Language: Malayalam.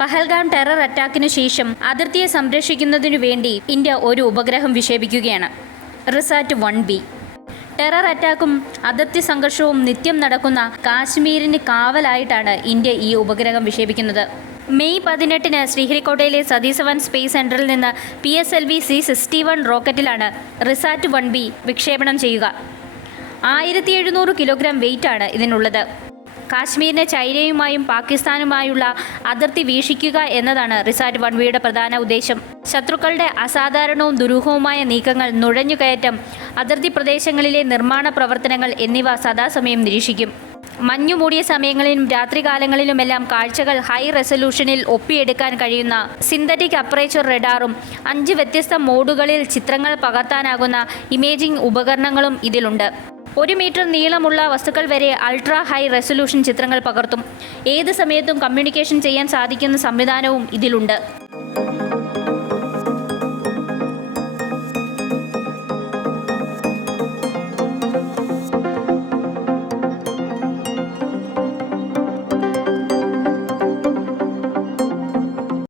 പഹൽഗാം ടെറർ അറ്റാക്കിനു ശേഷം അതിർത്തിയെ സംരക്ഷിക്കുന്നതിനു വേണ്ടി ഇന്ത്യ ഒരു ഉപഗ്രഹം വിക്ഷേപിക്കുകയാണ്. RISAT one B. ടെറർ അറ്റാക്കും അതിർത്തി സംഘർഷവും നിത്യം നടക്കുന്ന കാശ്മീരിന് കാവലായിട്ടാണ് ഇന്ത്യ ഈ ഉപഗ്രഹം വിക്ഷേപിക്കുന്നത്. മെയ് പതിനെട്ടിന് ശ്രീഹരിക്കോട്ടയിലെ സതീശവൻ സ്പേസ് സെന്ററിൽ നിന്ന് P S L V C sixty one റോക്കറ്റിലാണ് RISAT one B വിക്ഷേപണം ചെയ്യുക. ആയിരത്തി എഴുന്നൂറ് കിലോഗ്രാം വെയിറ്റാണ് ഇതിനുള്ളത്. കാശ്മീരിനെ ചൈനയുമായും പാകിസ്ഥാനുമായുള്ള അതിർത്തി വീക്ഷിക്കുക എന്നതാണ് റിസാറ്റ് വൺ ബിയുടെ പ്രധാന ഉദ്ദേശം. ശത്രുക്കളുടെ അസാധാരണവും ദുരൂഹവുമായ നീക്കങ്ങൾ നുഴഞ്ഞുകയറ്റം അതിർത്തി പ്രദേശങ്ങളിലെ നിർമ്മാണ പ്രവർത്തനങ്ങൾ എന്നിവ സദാസമയം നിരീക്ഷിക്കും. മഞ്ഞു മൂടിയ സമയങ്ങളിലും രാത്രികാലങ്ങളിലുമെല്ലാം കാഴ്ചകൾ ഹൈ റെസൊല്യൂഷനിൽ ഒപ്പിയെടുക്കാൻ കഴിയുന്ന സിന്തറ്റിക് അപ്രേച്ചർ റഡാറും അഞ്ച് വ്യത്യസ്ത മോഡുകളിൽ ചിത്രങ്ങൾ പകർത്താനാകുന്ന ഇമേജിംഗ് ഉപകരണങ്ങളും ഇതിലുണ്ട്. ഒരു മീറ്റർ നീളമുള്ള വസ്തുക്കൾ വരെ അൾട്രാ ഹൈ റെസൊല്യൂഷൻ ചിത്രങ്ങൾ പകർത്തും. ഏത് സമയത്തും കമ്മ്യൂണിക്കേഷൻ ചെയ്യാൻ സാധിക്കുന്ന സംവിധാനവും ഇതിലുണ്ട്.